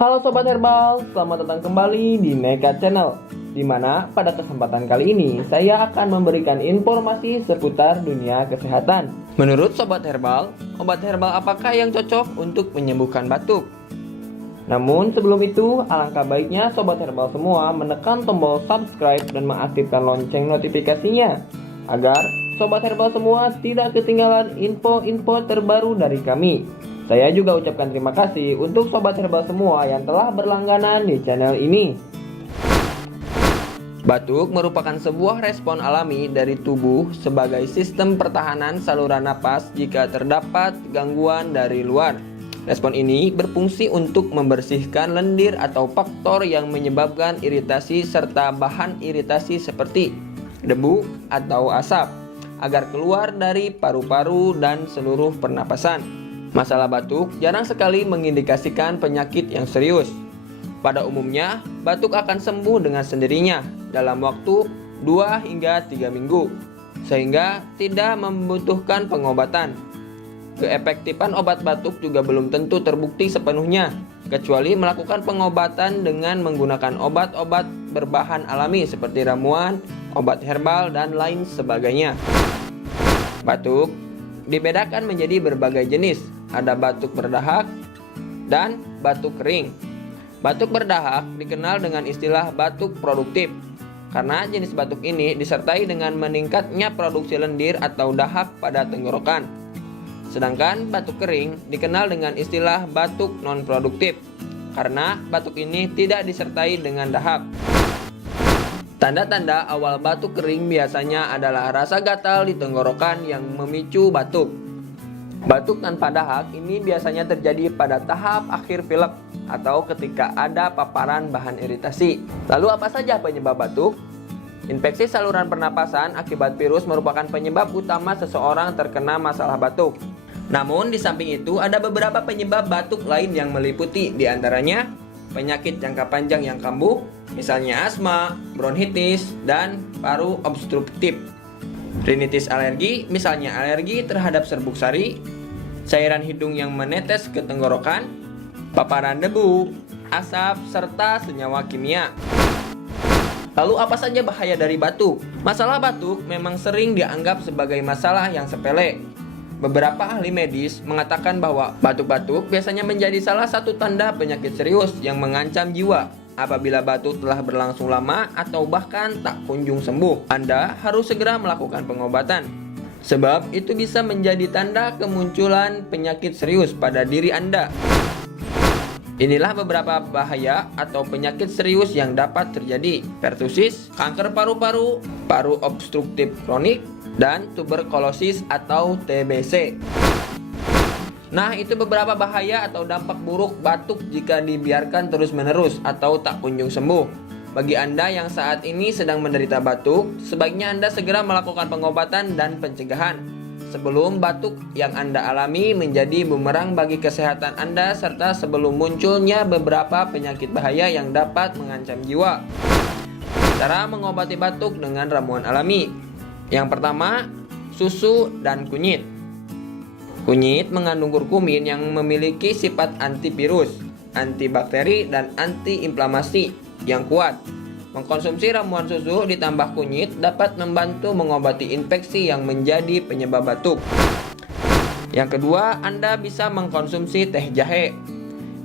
Halo Sobat Herbal, selamat datang kembali di Neka Channel, di mana pada kesempatan kali ini saya akan memberikan informasi seputar dunia kesehatan. Menurut Sobat Herbal, obat herbal apakah yang cocok untuk menyembuhkan batuk? Namun sebelum itu, alangkah baiknya Sobat Herbal semua menekan tombol subscribe dan mengaktifkan lonceng notifikasinya, agar Sobat Herbal semua tidak ketinggalan info-info terbaru dari kami. Saya juga ucapkan terima kasih untuk Sobat Herbal semua yang telah berlangganan di channel ini. Batuk merupakan sebuah respon alami dari tubuh sebagai sistem pertahanan saluran napas jika terdapat gangguan dari luar. Respon ini berfungsi untuk membersihkan lendir atau faktor yang menyebabkan iritasi serta bahan iritasi seperti debu atau asap agar keluar dari paru-paru dan seluruh pernapasan. Masalah batuk jarang sekali mengindikasikan penyakit yang serius. Pada umumnya, batuk akan sembuh dengan sendirinya dalam waktu 2 hingga 3 minggu, sehingga tidak membutuhkan pengobatan. Keefektifan obat batuk juga belum tentu terbukti sepenuhnya, kecuali melakukan pengobatan dengan menggunakan obat-obat berbahan alami seperti ramuan, obat herbal, dan lain sebagainya. Batuk dibedakan menjadi berbagai jenis. Ada batuk berdahak dan batuk kering. Batuk berdahak dikenal dengan istilah batuk produktif karena jenis batuk ini disertai dengan meningkatnya produksi lendir atau dahak pada tenggorokan. Sedangkan batuk kering dikenal dengan istilah batuk non-produktif karena batuk ini tidak disertai dengan dahak. Tanda-tanda awal batuk kering biasanya adalah rasa gatal di tenggorokan yang memicu batuk. Batuk tanpa dahak ini biasanya terjadi pada tahap akhir pilek atau ketika ada paparan bahan iritasi. Lalu apa saja penyebab batuk? Infeksi saluran pernapasan akibat virus merupakan penyebab utama seseorang terkena masalah batuk. Namun di samping itu ada beberapa penyebab batuk lain yang meliputi diantaranya penyakit jangka panjang yang kambuh, misalnya asma, bronkitis, dan paru obstruktif. Rinitis alergi, misalnya alergi terhadap serbuk sari, cairan hidung yang menetes ke tenggorokan, paparan debu, asap, serta senyawa kimia. Lalu apa saja bahaya dari batuk? Masalah batuk memang sering dianggap sebagai masalah yang sepele. Beberapa ahli medis mengatakan bahwa batuk-batuk biasanya menjadi salah satu tanda penyakit serius yang mengancam jiwa. Apabila batuk telah berlangsung lama atau bahkan tak kunjung sembuh, Anda harus segera melakukan pengobatan. Sebab itu bisa menjadi tanda kemunculan penyakit serius pada diri Anda. Inilah beberapa bahaya atau penyakit serius yang dapat terjadi: pertusis, kanker paru-paru, paru obstruktif kronik, dan tuberkulosis atau TBC. Nah, itu beberapa bahaya atau dampak buruk batuk jika dibiarkan terus-menerus atau tak kunjung sembuh. Bagi Anda yang saat ini sedang menderita batuk, sebaiknya Anda segera melakukan pengobatan dan pencegahan sebelum batuk yang Anda alami menjadi bumerang bagi kesehatan Anda serta sebelum munculnya beberapa penyakit bahaya yang dapat mengancam jiwa. Cara mengobati batuk dengan ramuan alami. Yang pertama, susu dan kunyit. Kunyit mengandung kurkumin yang memiliki sifat antivirus, antibakteri, dan antiinflamasi yang kuat. Mengkonsumsi ramuan susu ditambah kunyit dapat membantu mengobati infeksi yang menjadi penyebab batuk. Yang kedua, Anda bisa mengkonsumsi teh jahe.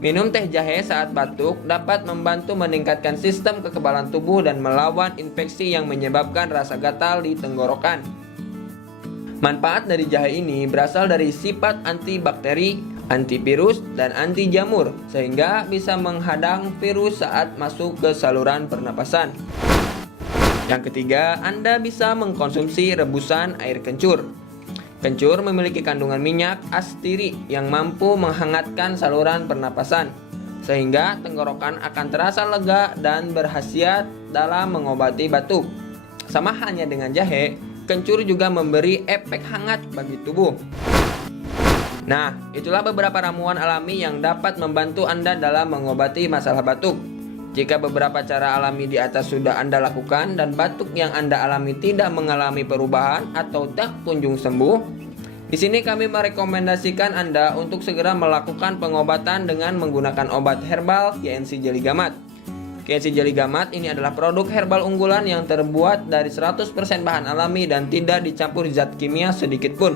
Minum teh jahe saat batuk dapat membantu meningkatkan sistem kekebalan tubuh dan melawan infeksi yang menyebabkan rasa gatal di tenggorokan. Manfaat dari jahe ini berasal dari sifat antibakteri, antivirus, dan anti jamur, sehingga bisa menghadang virus saat masuk ke saluran pernapasan. Yang ketiga, Anda bisa mengkonsumsi rebusan air kencur. Kencur memiliki kandungan minyak astiri yang mampu menghangatkan saluran pernapasan, sehingga tenggorokan akan terasa lega dan berkhasiat dalam mengobati batuk. Sama halnya dengan jahe, kencur juga memberi efek hangat bagi tubuh. Nah, itulah beberapa ramuan alami yang dapat membantu Anda dalam mengobati masalah batuk. Jika beberapa cara alami di atas sudah Anda lakukan dan batuk yang Anda alami tidak mengalami perubahan atau tak kunjung sembuh, Di sini kami merekomendasikan Anda untuk segera melakukan pengobatan dengan menggunakan obat herbal KNC Jelly Gamat. KNC Jelly Gamat ini adalah produk herbal unggulan yang terbuat dari 100% bahan alami dan tidak dicampur zat kimia sedikit pun,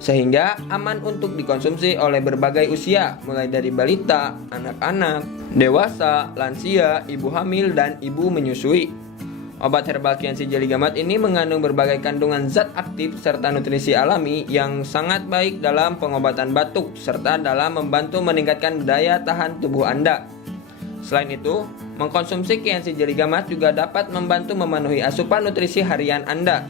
sehingga aman untuk dikonsumsi oleh berbagai usia, mulai dari balita, anak-anak, dewasa, lansia, ibu hamil, dan ibu menyusui. Obat herbal KNC Jelly Gamat ini mengandung berbagai kandungan zat aktif serta nutrisi alami yang sangat baik dalam pengobatan batuk serta dalam membantu meningkatkan daya tahan tubuh Anda. Selain itu, mengkonsumsi KNC Jelly Gamat juga dapat membantu memenuhi asupan nutrisi harian Anda.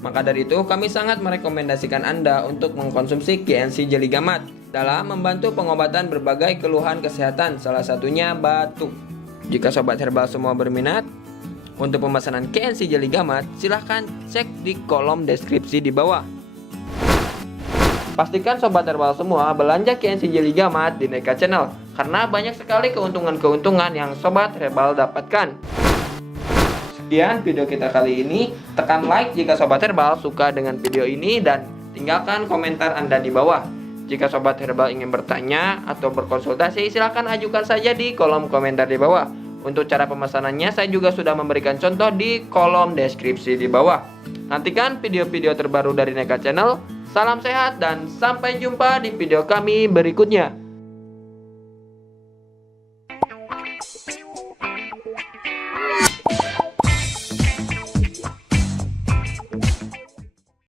Maka dari itu, kami sangat merekomendasikan Anda untuk mengkonsumsi KNC Jelly Gamat dalam membantu pengobatan berbagai keluhan kesehatan, salah satunya batuk. Jika sobat herbal semua berminat untuk pemesanan KNC Jelly Gamat, silahkan cek di kolom deskripsi di bawah. Pastikan sobat herbal semua belanja KNC Jelly Gamat di Neka Channel, karena banyak sekali keuntungan-keuntungan yang sobat herbal dapatkan. Sekian video kita kali ini. Tekan like jika sobat herbal suka dengan video ini dan tinggalkan komentar Anda di bawah. Jika sobat herbal ingin bertanya atau berkonsultasi, silahkan ajukan saja di kolom komentar di bawah. Untuk cara pemesanannya saya juga sudah memberikan contoh di kolom deskripsi di bawah. Nantikan video-video terbaru dari Neka Channel. Salam sehat dan sampai jumpa di video kami berikutnya.